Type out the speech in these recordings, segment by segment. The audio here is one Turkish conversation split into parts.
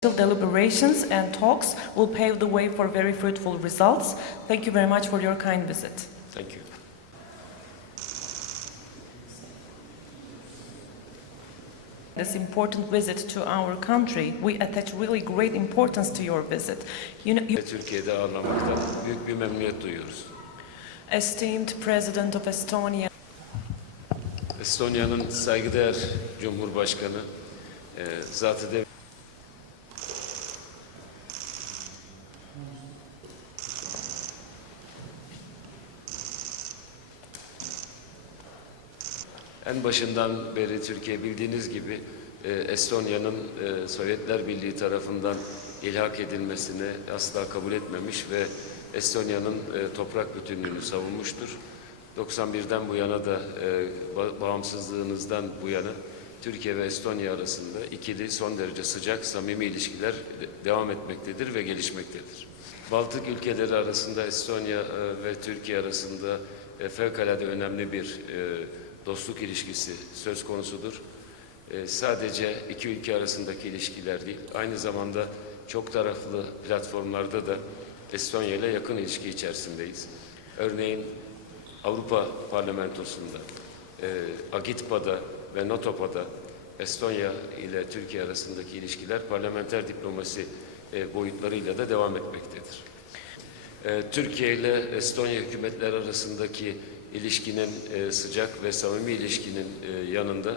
deliberations and talks will pave the way for very fruitful results. Thank you very much for your kind visit. Thank you. This important visit to our country, we attach really great importance to your visit. You know, you, Ve Türkiye'de ağırlamaktan büyük bir memnuniyet duyuyoruz. esteemed President of Estonia, Estonya'nın saygıdeğer Cumhurbaşkanı e, eh, zatı dev En başından beri Türkiye bildiğiniz gibi e, Estonya'nın e, Sovyetler Birliği tarafından ilhak edilmesini asla kabul etmemiş ve Estonya'nın e, toprak bütünlüğünü savunmuştur. 91'den bu yana da e, ba- bağımsızlığınızdan bu yana Türkiye ve Estonya arasında ikili son derece sıcak, samimi ilişkiler de- devam etmektedir ve gelişmektedir. Baltık ülkeleri arasında Estonya e, ve Türkiye arasında e, fevkalade önemli bir e, dostluk ilişkisi söz konusudur. E, sadece iki ülke arasındaki ilişkiler değil, aynı zamanda çok taraflı platformlarda da Estonya ile yakın ilişki içerisindeyiz. Örneğin Avrupa Parlamentosu'nda, e, Agitpa'da ve Notopa'da Estonya ile Türkiye arasındaki ilişkiler parlamenter diplomasi e, boyutlarıyla da devam etmektedir. E, Türkiye ile Estonya hükümetler arasındaki ilişkinin e, sıcak ve samimi ilişkinin e, yanında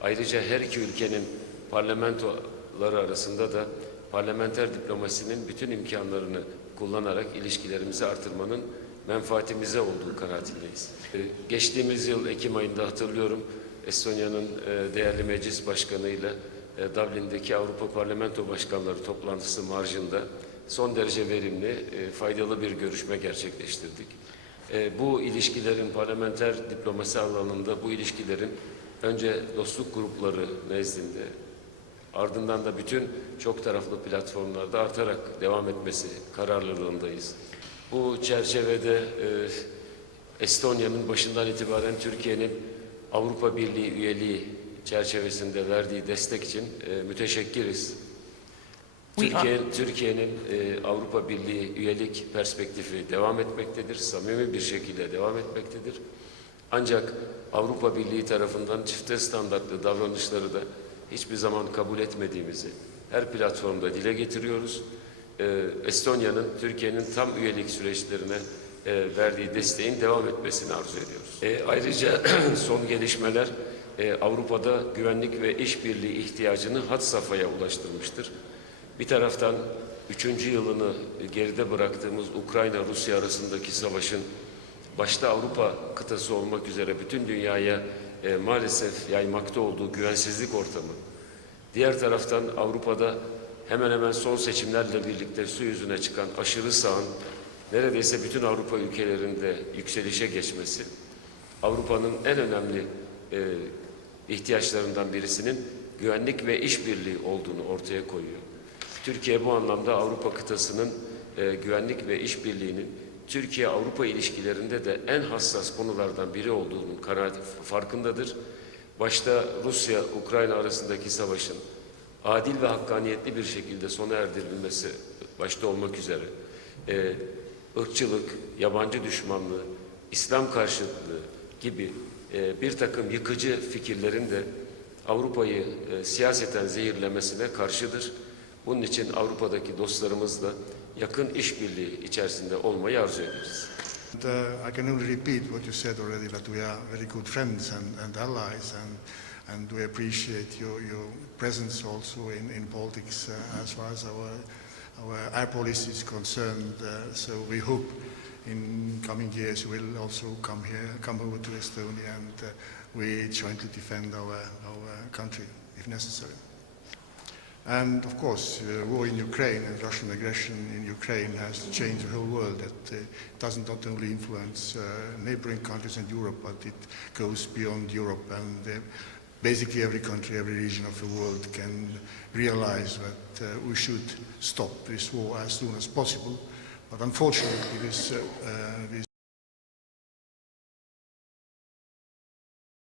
ayrıca her iki ülkenin parlamentoları arasında da parlamenter diplomasinin bütün imkanlarını kullanarak ilişkilerimizi artırmanın menfaatimize olduğu kanaatindeyiz. E, Geçtiğimiz yıl Ekim ayında hatırlıyorum Estonya'nın değerli meclis başkanıyla e, Dublin'deki Avrupa Parlamento Başkanları toplantısı marjında son derece verimli, faydalı bir görüşme gerçekleştirdik. E, Bu ilişkilerin parlamenter diplomasi alanında bu ilişkilerin önce dostluk grupları nezdinde ardından da bütün çok taraflı platformlarda artarak devam etmesi kararlılığındayız. Bu çerçevede e, Estonya'nın başından itibaren Türkiye'nin Avrupa Birliği üyeliği çerçevesinde verdiği destek için e, müteşekkiriz. Türkiye, Türkiye'nin e, Avrupa Birliği üyelik perspektifi devam etmektedir, samimi bir şekilde devam etmektedir. Ancak Avrupa Birliği tarafından çifte standartlı davranışları da hiçbir zaman kabul etmediğimizi her platformda dile getiriyoruz. E, Estonya'nın Türkiye'nin tam üyelik süreçlerine e, verdiği desteğin devam etmesini arzu ediyoruz. E, ayrıca son gelişmeler e, Avrupa'da güvenlik ve işbirliği ihtiyacını had safhaya ulaştırmıştır. Bir taraftan üçüncü yılını geride bıraktığımız Ukrayna-Rusya arasındaki savaşın başta Avrupa kıtası olmak üzere bütün dünyaya e, maalesef yaymakta olduğu güvensizlik ortamı. Diğer taraftan Avrupa'da hemen hemen son seçimlerle birlikte su yüzüne çıkan aşırı sağın neredeyse bütün Avrupa ülkelerinde yükselişe geçmesi Avrupa'nın en önemli e, ihtiyaçlarından birisinin güvenlik ve işbirliği olduğunu ortaya koyuyor. Türkiye bu anlamda Avrupa kıtasının e, güvenlik ve işbirliğinin Türkiye-Avrupa ilişkilerinde de en hassas konulardan biri olduğunun kanaat farkındadır. Başta Rusya-Ukrayna arasındaki savaşın adil ve hakkaniyetli bir şekilde sona erdirilmesi başta olmak üzere e, ırkçılık, yabancı düşmanlığı, İslam karşıtlığı gibi e, bir takım yıkıcı fikirlerin de Avrupa'yı e, siyaseten zehirlemesine karşıdır. Bunun için Avrupa'daki dostlarımızla yakın işbirliği içerisinde olmayı arzu ederiz. And, uh, I can only repeat what you said already, that we are very good friends and, and allies, and, and we appreciate your, your presence also in, in politics uh, as far as our, our air policy is concerned. Uh, so we hope in coming years will also come here, come over to Estonia, and uh, we jointly defend our, our country if necessary. And of course, uh, war in Ukraine and Russian aggression in Ukraine has changed the whole world. That uh, doesn't not only influence uh, neighboring countries and Europe, but it goes beyond Europe. And uh, basically, every country, every region of the world can realize that uh, we should stop this war as soon as possible. But unfortunately, this, uh, this